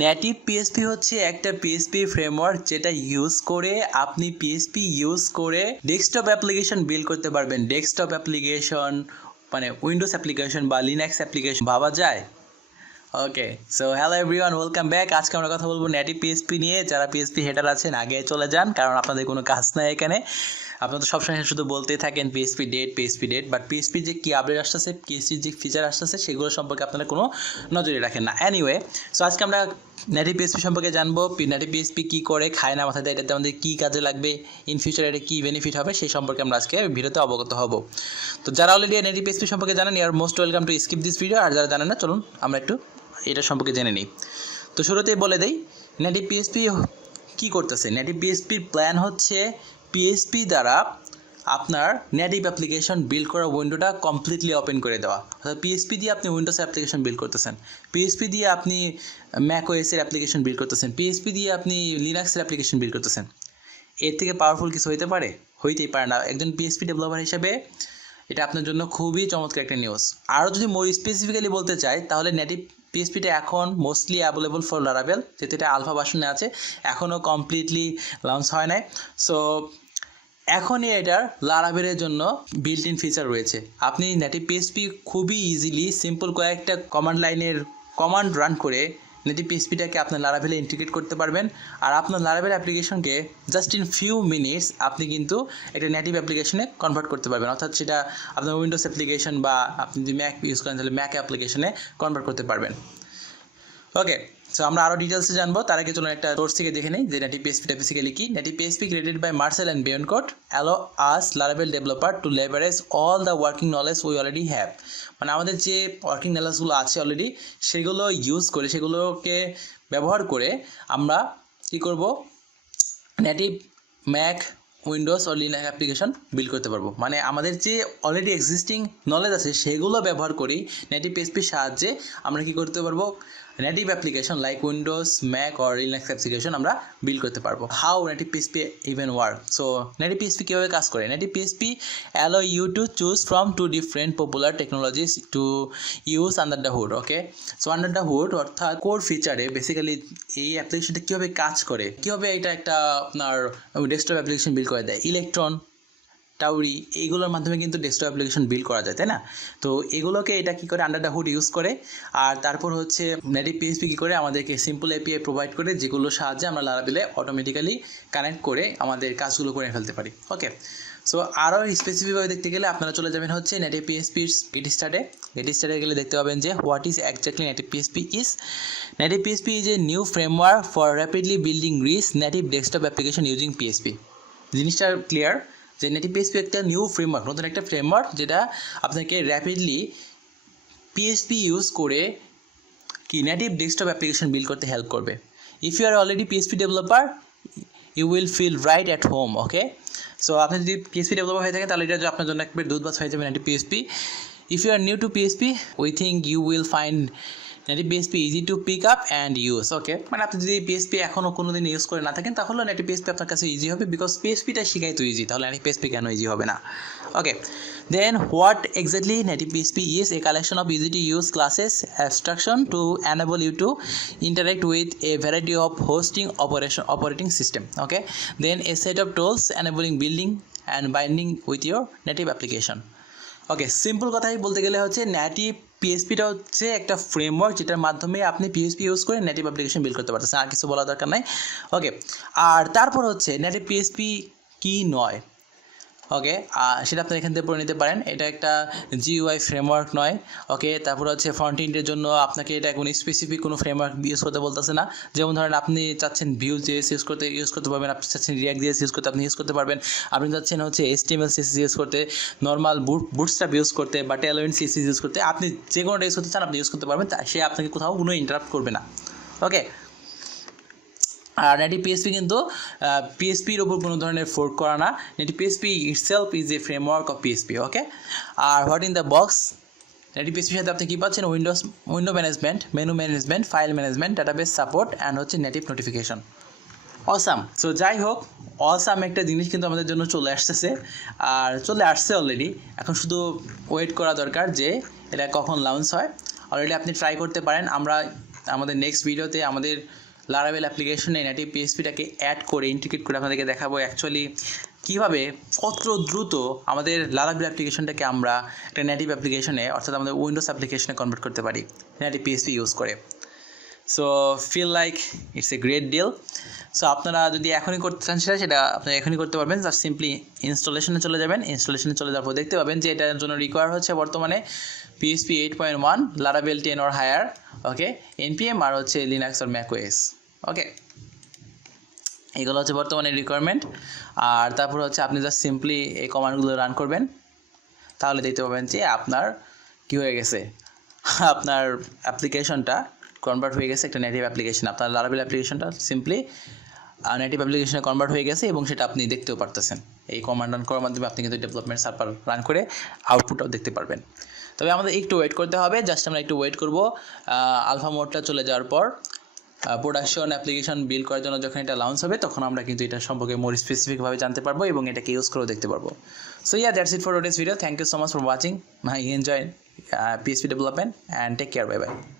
Native PHP হচ্ছে একটা PHP framework যেটা ইউজ করে আপনি পিএইচপি ইউজ করে ডেস্কটপ অ্যাপ্লিকেশন বিল্ড করতে পারবেন। ডেস্কটপ অ্যাপ্লিকেশন মানে উইন্ডোজ অ্যাপ্লিকেশন বা লিনাক্স অ্যাপ্লিকেশন ভাবা যায়। Okay, so hello everyone, welcome back. আজকে আমরা কথা বলবো নেটিভ পিএইচপি নিয়ে। যারা পিএইচপি হেটার আছেন আগে চলে যান, কারণ আপনাদের কোনো কাজ নাই এখানে। আপনারা তো সবসময় শুধু বলতেই থাকেন পিএইচপি ডেট, বাট পিএইচপি যে কী আপডেট আসতেছে, পিএইচপির যে ফিচার আসতেছে সেগুলো সম্পর্কে আপনারা কোনো নজরে রাখেন না। এনিওয়ে, সো আজকে আমরা নেটিভ পিএইচপি সম্পর্কে জানবো। নেটিভ পিএইচপি কী করে, খায় না মাথায় দেয়, এটাতে আমাদের কী কাজে লাগবে, ইন ফিউচার এটা কী বেনিফিট হবে সেই সম্পর্কে আমরা আজকে ভিডিওতে অবগত হব। তো যারা অলরেডি নেটিভ পিএইচপি সম্পর্কে জানেন, you are most welcome to skip this video. আর যারা জানেন না, চলুন আমরা একটু এটা সম্পর্কে জেনে নিই। তো শুরুতেই বলে দেই নেটিভ পিএইচপি কী করতেছে। নেটিভ পিএইচপির প্ল্যান হচ্ছে পিএইচপি দ্বারা আপনার নেটিভ অ্যাপ্লিকেশন বিল্ড করা উইন্ডোটা কমপ্লিটলি ওপেন করে দেওয়া। অর্থাৎ পিএইচপি দিয়ে আপনি উইন্ডোজ অ্যাপ্লিকেশন বিল্ড করতেছেন, পিএইচপি দিয়ে আপনি ম্যাক ওএসের অ্যাপ্লিকেশন বিল্ড করতেছেন, পিএইচপি দিয়ে আপনি লিনাক্সের অ্যাপ্লিকেশন বিল্ড করতেছেন। এর থেকে পাওয়ারফুল কিছু হইতে পারে? হইতেই পারে না। একজন পিএইচপি ডেভেলপার হিসেবে এটা আপনার জন্য খুবই চমৎকার একটা নিউজ। আরও যদি মোর স্পেসিফিক্যালি বলতে চাই, তাহলে নেটিভ পিএইচপিটা এখন মোস্টলি অ্যাভেলেবল ফর লারাভেল, যেহেতু এটা আলফা ভার্সনে আছে, এখনও কমপ্লিটলি লঞ্চ হয় নাই। সো এখনই এটার লারাভেলের জন্য বিল্ট ইন ফিচার রয়েছে। আপনি নেটিভ পিএইচপি খুবই ইজিলি সিম্পল কয়েকটা কমান্ড লাইনের কমান্ড রান করে নেটিভ পিএইচপিটাকে আপনার লারাভেলে ইন্টিগ্রেট করতে পারবেন। আর আপনার লারাভেল অ্যাপ্লিকেশনকে জাস্ট ইন ফিউ মিনিটস আপনি কিন্তু একটা নেটিভ অ্যাপ্লিকেশনে কনভার্ট করতে পারবেন। অর্থাৎ সেটা আপনার উইন্ডোজ অ্যাপ্লিকেশন বা আপনি যদি ম্যাক ইউজ করেন তাহলে ম্যাক অ্যাপ্লিকেশনে কনভার্ট করতে পারবেন। ওকে, সো আমরা আরও ডিটেলসে জানবো। তার আগে চলুন একটা সোর্স থেকে দেখে নিই যে নেটিভ পিএইচপিটা বেসিক্যালি কি। Native PHP created by Marcel and বিয়নকোট allow us Laravel developer to leverage all the working knowledge we already have. মানে আমাদের যে ওয়ার্কিং নলেজগুলো আছে অলরেডি, সেগুলো ইউজ করে, সেগুলোকে ব্যবহার করে আমরা কী করব, নেটিভ ম্যাক উইন্ডোজ ও লিনাক্স অ্যাপ্লিকেশন বিল্ড করতে পারবো। মানে আমাদের যে অলরেডি এক্সিস্টিং নলেজ আছে সেগুলো ব্যবহার করি নেটিভ পিএইচপির সাহায্যে আমরা কী করতে পারবো, native application like Windows Mac or Linux application আমরা বিল্ড করতে পারবো। How native PHP even work. So native PHP কীভাবে কাজ করে? Native PHP allow you to choose from two different popular technologies to use under the hood. Okay, so under the hood অর্থাৎ core ফিচারে basically এই অ্যাপ্লিকেশনটা কীভাবে কাজ করে, কীভাবে এটা একটা আপনার ডেস্কটপ অ্যাপ্লিকেশন বিল্ড করে দেয়। ইলেকট্রন, টাউরি, এইগুলোর মাধ্যমে কিন্তু ডেস্কটপ অ্যাপ্লিকেশন বিল্ড করা যায়, তাই না? তো এগুলোকে এটা কী করে, আন্ডার দ্য হুড ইউজ করে। আর তারপর হচ্ছে নেটিভ পিএইচপি কী করে, আমাদেরকে সিম্পল এপিআই প্রোভাইড করে, যেগুলোর সাহায্যে আমরা লারাভেলে অটোমেটিক্যালি কানেক্ট করে আমাদের কাজগুলো করে ফেলতে পারি। ওকে, সো আরও স্পেসিফিকভাবে দেখতে গেলে আপনারা চলে যাবেন হচ্ছে নেটিভ পিএইচপির গেট স্টার্টে গেলে দেখতে পাবেন যে what is exactly native PHP is. Native PHP is a new framework for rapidly building rich native desktop application using PHP. জিনিসটা ক্লিয়ার যে নেটিভ পিএইচপি একটা নিউ ফ্রেমওয়ার্ক, নতুন একটা ফ্রেমওয়ার্ক যেটা আপনাকে র্যাপিডলি পিএইচপি ইউজ করে কি নেটিভ ডেস্কটপ অ্যাপ্লিকেশন বিল্ড করতে হেল্প করবে। If you are already PHP developer, you will feel right at home. Okay, so আপনি যদি পিএইচপি ডেভেলপার হয়ে থাকেন তাহলে এটা আপনার জন্য একবার দুধ হয়ে যাবে native PHP. If you are new to PHP, we think you will find native PHP easy to pick up and use. Okay, মানে আপনি যদি পিএইচপি এখনও কোনো দিন ইউজ করে না থাকেন তাহলে নেটিভ পিএইচপি আপনার কাছে ইজি হবে, বিকজ পিএইচপিটা শিখাই তো ইজি, তাহলে নেটিভ পিএইচপি কেন ইজি হবে না? ওকে, then what exactly native PHP is? A collection of easy to use classes abstraction to enable you to interact with a variety of hosting operating system. Okay, then a set of tools enabling building and binding with your native application. Okay, simple কথাই বলতে গেলে হচ্ছে native পিএইচপিটা হচ্ছে একটা framework যেটার মাধ্যমে আপনি PHP use করে নেটিভ অ্যাপ্লিকেশন বিল্ড করতে পারতেছেন, আর কিছু বলার দরকার নাই। ওকে, আর তারপর হচ্ছে নেটিভ পিএইচপি কি নয়। ওকে, সেটা আপনারা এখান থেকে পড়ে নিতে পারেন। এটা একটা জিইউআই ফ্রেমওয়ার্ক নয়। ওকে, তারপর হচ্ছে ফ্রন্ট এন্ডের জন্য আপনাকে এটা কোনো স্পেসিফিক কোনো ফ্রেমওয়ার্ক ইউজ করতে বলতেছে না। যেমন ধরেন আপনি চাচ্ছেন ভিউ জেএস ইউজ করতে পারবেন, আপনি চাচ্ছেন রিয়াক্ট জেএস ইউজ করতে, আপনি ইউজ করতে পারবেন। আপনি চাচ্ছেন হচ্ছে HTML CSS ইউজ করতে, নর্মাল বুটস্ট্র্যাপ ইউজ করতে বা টেলভিন CSS ইউজ করতে, আপনি যে কোনোটা ইউজ করতে চান আপনি ইউজ করতে পারবেন, সে আপনাকে কোথাও কোনো ইন্টারাপ্ট করবে না। ওকে, আর নেটিভ পিএইচপি কিন্তু পিএইচপির ওপর কোনো ধরনের ফোর্ক করা না। Native PHP itself is a framework of PHP. Okay, আর what in the box, native পিএইচপির সাথে আপনি কী পাচ্ছেন? Window management, menu management, file management, database support and হচ্ছে নেটিভ নোটিফিকেশন। অসাম। সো যাই হোক, অসাম একটা জিনিস কিন্তু আমাদের জন্য চলে আসতেছে, আর চলে আসছে অলরেডি। এখন শুধু ওয়েট করা দরকার যে এটা কখন লঞ্চ হয়। অলরেডি আপনি ট্রাই করতে পারেন। আমরা আমাদের নেক্সট ভিডিওতে আমাদের লারাভেল অ্যাপ্লিকেশনে নেটিভ পিএইচপিটাকে অ্যাড করে ইন্টিগ্রেট করে আপনাদেরকে দেখাবো অ্যাকচুয়ালি কীভাবে কত দ্রুত আমাদের লারাভেল অ্যাপ্লিকেশনটাকে আমরা একটা নেটিভ অ্যাপ্লিকেশনে অর্থাৎ আমাদের উইন্ডোজ অ্যাপ্লিকেশনে কনভার্ট করতে পারি নেটিভ পিএইচপি ইউজ করে। So feel like it's a great deal. So আপনারা যদি এখনই করতে চান সেটা আপনারা এখনই করতে পারবেন। জাস্ট সিম্পলি ইনস্টলেশনে চলে যাবেন। ইনস্টলেশনে চলে যাওয়ার পর দেখতে পাবেন যে এটার জন্য রিকোয়ার হচ্ছে বর্তমানে PHP 8.1, Laravel 10 or higher, okay, npm আর হচ্ছে লিনাক্স আর ম্যাকওএস। ওকে, এগুলো হচ্ছে বর্তমানে রিকোয়ারমেন্ট। আর তারপর হচ্ছে আপনি জাস্ট সিম্পলি এই কমান্ডগুলো রান করবেন, তাহলে দেখতে পাবেন যে আপনার কী হয়ে গেছে, আপনার অ্যাপ্লিকেশনটা কনভার্ট হয়ে গেছে একটা নেটিভ অ্যাপ্লিকেশন। আপনার লারাভেল অ্যাপ্লিকেশনটা সিম্পলি নেটিভ অ্যাপ্লিকেশনে কনভার্ট হয়ে গেছে এবং সেটা আপনি দেখতেও পারতেছেন। এই কমান্ড রান করার মাধ্যমে আপনি কিন্তু ডেভেলপমেন্ট সার্ভার রান করে আউটপুটটাও দেখতে পারবেন। তবে আমাদের একটু ওয়েট করতে হবে, জাস্ট আমরা একটু ওয়েট করব। আলফা মোডটা চলে যাওয়ার পর প্রোডাকশন অ্যাপ্লিকেশন বিল্ড করার জন্য যখন এটা লঞ্চ হবে তখন আমরা কিন্তু এটা সম্পর্কে মোর স্পেসিফিকভাবে জানতে পারবো এবং এটাকে ইউজ করেও দেখতে পারবো। So yeah, that's it for today's video. Thank you so much for watching. Enjoy PHP development and take care. Bye bye.